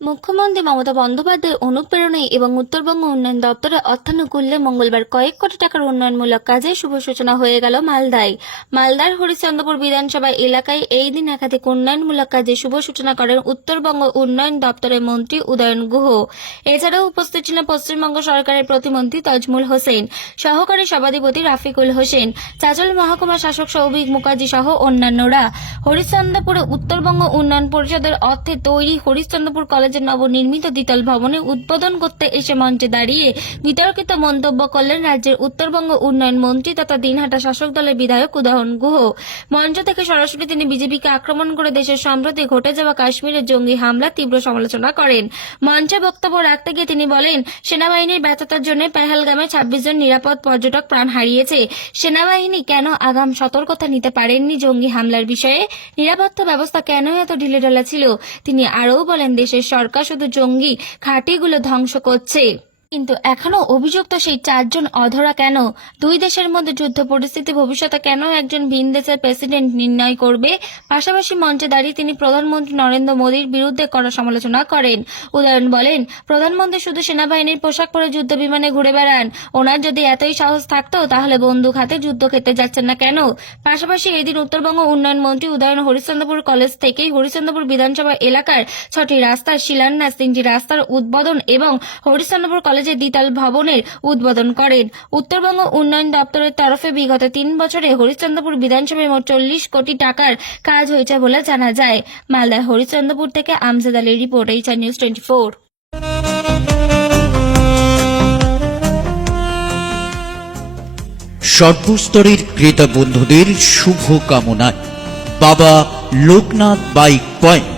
মুখ্যমন্ত্রী মমতা বন্দ্যোপাধ্যায়ের অনুপ্রেরণায় এবং উত্তরবঙ্গ উন্নয়ন দপ্তরের অর্থানুকূল্যে মঙ্গলবার কয়েক কোটি টাকার উন্নয়নমূলক কাজে শুভ সূচনা হয়ে গেল মালদায়। মালদার হরিশ্চন্দ্রপুর বিধানসভা এলাকায় এই দিন একাধিক উন্নয়নমূলক কাজে শুভ সূচনা করেন উত্তরবঙ্গ উন্নয়ন দপ্তরের মন্ত্রী উদয়ন গুহ। এছাড়াও উপস্থিত ছিলেন পশ্চিমবঙ্গ সরকারের প্রতিমন্ত্রী তজমুল হোসেন, সহকারী সভাধিপতি রাফিকুল হোসেন, চাচল মহকুমা শাসক সৌভিক মুখার্জি সহ অন্যান্যরা। হরিশ্চন্দ্রপুরে উত্তরবঙ্গ উন্নয়ন পরিষদের অর্থে তৈরি হরিশ্চন্দ্রপুর কলেজের নবনির্মিত দ্বিতল ভবনে উদ্বোধন করতে এসে মঞ্চে দাঁড়িয়ে বিতর্কিত মন্তব্য করলেন রাজ্যের উত্তরবঙ্গ উন্নয়ন মন্ত্রী তথা দিনহাটা শাসক দলের বিধায়ক উদাহরণ গুহ। মঞ্চ থেকে সরাসরি তিনি বিজেপিকে আক্রমণ করে দেশের সম্প্রতি ঘটে যাওয়া কাশ্মীরের জঙ্গি হামলা তীব্র সমালোচনা করেন। মঞ্চে বক্তব্য রাখতে গিয়ে তিনি বলেন, সেনাবাহিনীর ব্যর্থতার জন্য পেহেলগামে ছাব্বিশ জন নিরাপদ পর্যটক প্রাণ হারিয়েছে। সেনাবাহিনী কেন আগাম সতর্কতা নিতে পারেননি জঙ্গি হামলার বিষয়ে? নিরাপত্তা ব্যবস্থা কেন এত ঢিলেঢালা ছিল? তিনি আরও বলেন, দেশের সরকার শুধু জঙ্গি ঘাঁটিগুলো ধ্বংস করছে। কিন্তু এখনও অভিযুক্ত সেই চারজন অধরা কেন? দুই দেশের মধ্যে যুদ্ধ পরিস্থিতি ভবিষ্যতে কেন একজন ভিন দেশের প্রেসিডেন্ট নির্ণয় করবে? পাশাপাশি মঞ্চে দাঁড়িয়ে তিনি প্রধানমন্ত্রী নরেন্দ্র মোদীর বিরুদ্ধে করা সমালোচনা করেন। উদাহরণ বলেন, প্রধানমন্ত্রী শুধু সেনাবাহিনীর পোশাক পরে যুদ্ধ বিমানে ঘুরে বেড়ান। ওনার যদি এতই সাহস থাকতো, তাহলে বন্দুক হাতে যুদ্ধ খেতে যাচ্ছেন না কেন? পাশাপাশি এদিন উত্তরবঙ্গ উন্নয়ন মন্ত্রী উদয়ন হরিশ্চন্দ্রপুর কলেজ থেকেই হরিশ্চন্দ্রপুর বিধানসভা এলাকার ছটি রাস্তার শিলান্যাস, তিনটি রাস্তার উদ্বোধন এবং হরিশ্চন্দ্রপুর কলেজের দ্বিতল ভবনের উদ্বোধন করেন। উত্তরবঙ্গ উন্নয়ন দপ্তরের তরফে বিগত তিন বছরে হরিশ্চন্দ্রপুর বিধানসভায় মোট চল্লিশ কোটি টাকার কাজ হয়েছে বলে জানা যায়। মালদার হরিশ্চন্দ্রপুর থেকে আমজাদ আলীর report, HR news twenty four. সর্বস্তরের ক্রেতা বন্ধুদের শুভ কামনায় বাবা লোকনাথ বাইক পয়েন্ট।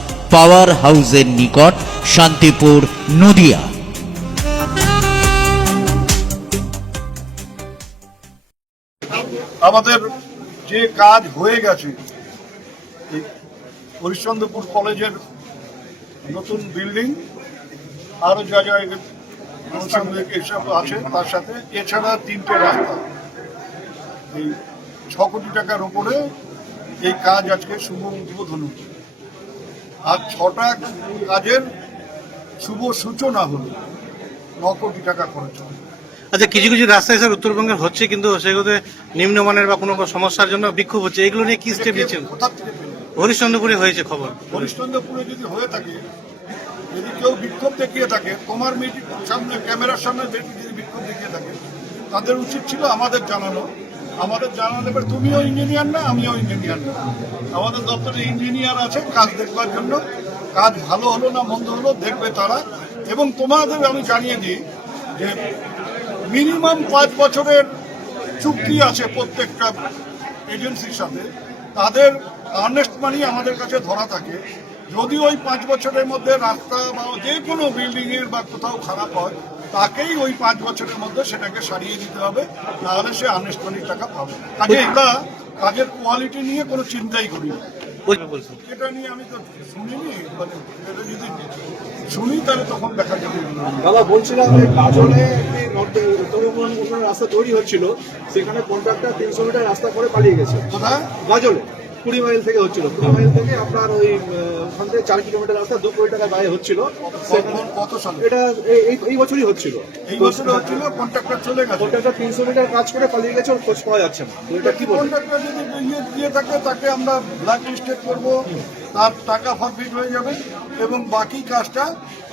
পাওয়ার হাউসের নিকট শান্তিপুর, নদিয়া। আমাদের যে কাজ হয়ে গেছে হরিশ্চন্দ্রপুর কলেজের নতুন বিল্ডিং আরও যা যা এসব আছে তার সাথে, এছাড়া তিনটে রাস্তা। এই ছ কোটি টাকার উপরে এই কাজ আজকে শুভ উদ্বোধন হচ্ছে। আর ছটা কাজের শুভ সূচনা হলো। ন কোটি টাকা খরচ হবে। আচ্ছা কিছু কিছু রাস্তায় স্যার উত্তরবঙ্গে হচ্ছে কিন্তু সেগুলোতে নিম্নমানের বা কোনো সমস্যার জন্য বিক্ষোভ হচ্ছে। এগুলো নিয়ে কি স্টেপ নিচ্ছেন? হরিশ্চন্দ্রপুরে হয়েছে খবর। হরিশ্চন্দ্রপুরে যদি হয়ে থাকে যদি কেউ বিক্ষোভ দেখিয়ে থাকে তোমার মিটিং সামনে ক্যামেরার সামনে যদি বিক্ষোভ দেখিয়ে থাকে তাদের উচিত ছিল আমাদের জানানো আমাদের জানানো এবার তুমিও ইঞ্জিনিয়ার না, আমিও ইঞ্জিনিয়ার না। আমাদের দপ্তরে ইঞ্জিনিয়ার আছে, কাজ দেখবার জন্য। কাজ ভালো হলো না মন্দ হলো, দেখবে তারা। এবং তোমাদের আমি জানিয়ে দিই যে মিনিমাম পাঁচ বছরের চুক্তি আছে প্রত্যেকটা এজেন্সির সাথে। তাদের আর্নেস্ট মানি আমাদের কাছে ধরা থাকে। যদি ওই পাঁচ বছরের মধ্যে রাস্তা বা যে কোনো বিল্ডিংয়ের বা কোথাও খারাপ হয় তাকেই ওই পাঁচ বছরের মধ্যে সেটাকে সারিয়ে দিতে হবে নাহলে সে মানির টাকা পাবে কাজে এটা কাজের কোয়ালিটি নিয়ে কোনো চিন্তাই করি না। এটা নিয়ে আমি তো শুনিনি মানে এটা যদি শুনি তাহলে তখন দেখা যাবে। দাদা বলছিলাম যে গাজলে উত্তরবঙ্গ রাস্তা তৈরি হচ্ছিল সেখানে কন্ট্রাক্টর তিনশো মিটার রাস্তা করে পালিয়ে গেছে। গাজলে কুড়ি মাইল থেকে হচ্ছিল। কুড়ি মাইল থেকে আপনার ওই ওখান থেকে চার কিলোমিটার রাস্তা দু কোটি টাকা ব্যয় হচ্ছিল কত- সালে? এটা এই- বছরই হচ্ছিল। এই বছরে হচ্ছিল কন্ট্রাক্টর চলে গেছে? কন্ট্রাক্টর তিনশো মিটার কাজ করে পালিয়ে গেছে ওর খোঁজ পাওয়া যাচ্ছে না। এটা কি কন্ট্রাক্টর যদি দিয়ে থাকে তাকে আমরা ব্ল্যাক লিস্টেড করব তার টাকা ফরফিট হয়ে যাবে এবং বাকি কাজটা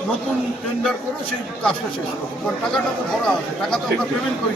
নতুন টেন্ডার করে সেই কাজটা শেষ করব। টাকাটা তো ধরা আছে টাকা তো আমরা পেমেন্ট করি